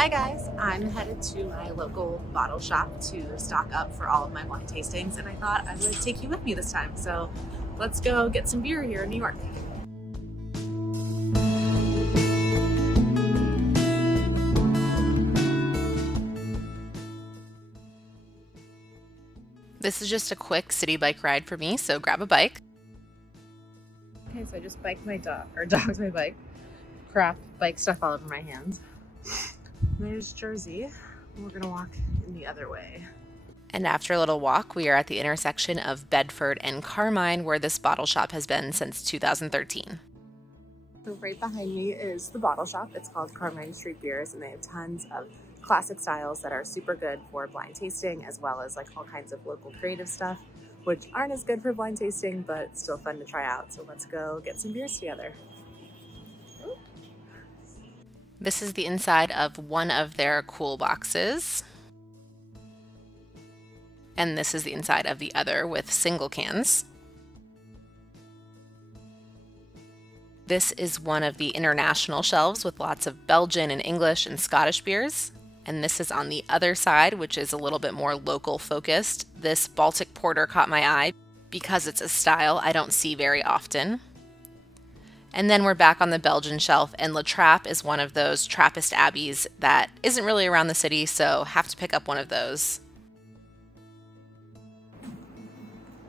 Hi guys, I'm headed to my local bottle shop to stock up for all of my wine tastings, and I thought I would take you with me this time. So let's go get some beer here in New York. This is just a quick city bike ride for me, so grab a bike. Okay, so I just biked my dog, or dogged my bike. Crap, bike stuff all over my hands. There's Jersey. We're gonna walk in the other way. And after a little walk, we are at the intersection of Bedford and Carmine, where this bottle shop has been since 2013. So right behind me is the bottle shop. It's called Carmine Street Beers, and they have tons of classic styles that are super good for blind tasting, as well as like all kinds of local creative stuff, which aren't as good for blind tasting, but still fun to try out. So let's go get some beers together. This is the inside of one of their cool boxes. And this is the inside of the other with single cans. This is one of the international shelves with lots of Belgian and English and Scottish beers. And this is on the other side, which is a little bit more local focused. This Baltic Porter caught my eye because it's a style I don't see very often. And then we're back on the Belgian shelf, and La Trappe is one of those Trappist abbeys that isn't really around the city, so have to pick up one of those.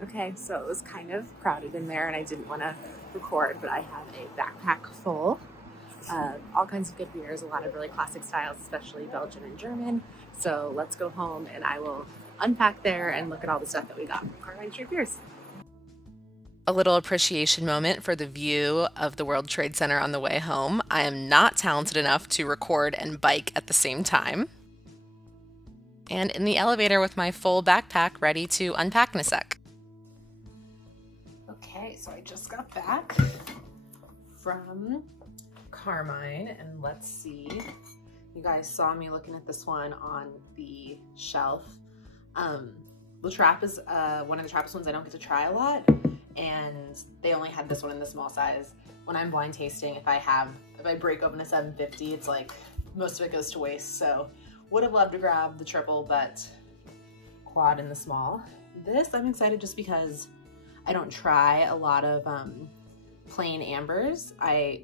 Okay, so it was kind of crowded in there and I didn't want to record, but I have a backpack full of all kinds of good beers, a lot of really classic styles, especially Belgian and German. So let's go home and I will unpack there and look at all the stuff that we got from Carmine Street Beers. A little appreciation moment for the view of the World Trade Center on the way home. I am not talented enough to record and bike at the same time. And in the elevator with my full backpack ready to unpack in a sec. Okay, so I just got back from Carmine, and let's see. You guys saw me looking at this one on the shelf. La Trappe is one of the Trappist ones I don't get to try a lot. And they only had this one in the small size. When I'm blind tasting, if I break open a 750, it's like most of it goes to waste. So would have loved to grab the triple, but quad in the small. This I'm excited just because I don't try a lot of plain ambers.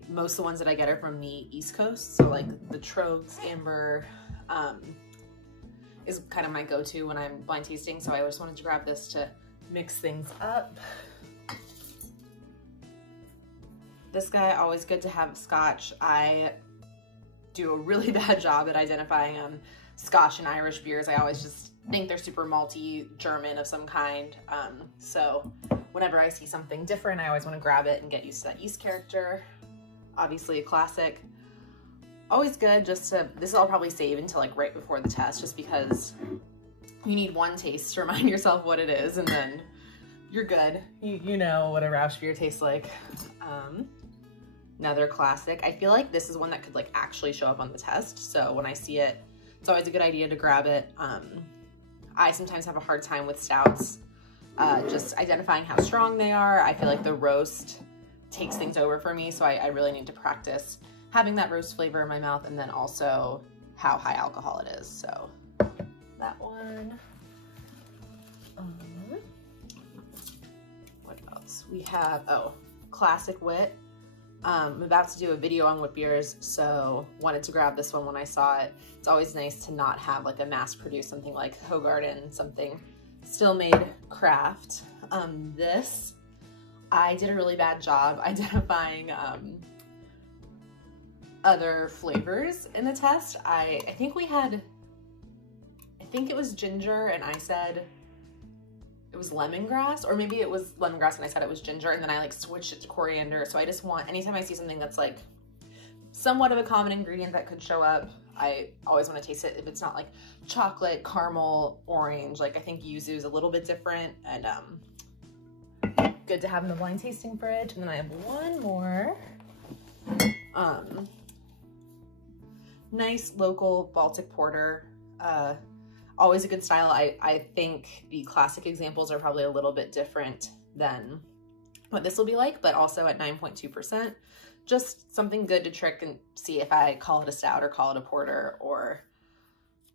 Most of the ones that I get are from the East Coast. So like the Trogs amber is kind of my go-to when I'm blind tasting. So I always wanted to grab this to mix things up. This guy, always good to have Scotch. I do a really bad job at identifying Scotch and Irish beers. I always just think they're super malty, German of some kind. So whenever I see something different, I always want to grab it and get used to that yeast character. Obviously a classic. Always good just to, this I'll probably save until like right before the test, just because you need one taste to remind yourself what it is, and then you're good. You know what a Rausch beer tastes like. Another classic. I feel like this is one that could like actually show up on the test. So when I see it, it's always a good idea to grab it. I sometimes have a hard time with stouts, just identifying how strong they are. I feel like the roast takes things over for me. So I really need to practice having that roast flavor in my mouth, and then also how high alcohol it is. So that one. What else? We have, classic wit. I'm about to do a video on wit beers, so wanted to grab this one when I saw it. It's always nice to not have like a mass-produced something like Hogarden, something still made craft. This, I did a really bad job identifying other flavors in the test. I think it was ginger, and I said it was lemongrass, or maybe it was lemongrass and I said it was ginger, and then I like switched it to coriander. So I just want, anytime I see something that's like somewhat of a common ingredient that could show up, I always want to taste it. If it's not like chocolate, caramel, orange, like I think yuzu is a little bit different, and good to have in the blind tasting fridge. And then I have one more. Nice local Baltic Porter. Always a good style. I think the classic examples are probably a little bit different than what this will be like, but also at 9.2%. just something good to trick and see if I call it a stout or call it a porter, or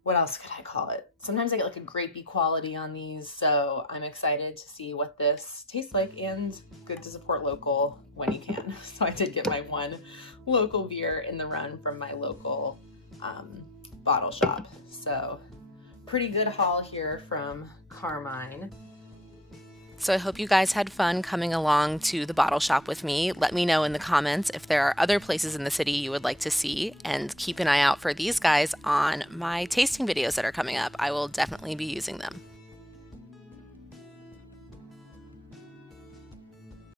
what else could I call it? Sometimes I get like a grapey quality on these, so I'm excited to see what this tastes like, and good to support local when you can. So I did get my one local beer in the run from my local bottle shop. So pretty good haul here from Carmine. So I hope you guys had fun coming along to the bottle shop with me. Let me know in the comments if there are other places in the city you would like to see, and keep an eye out for these guys on my tasting videos that are coming up. I will definitely be using them.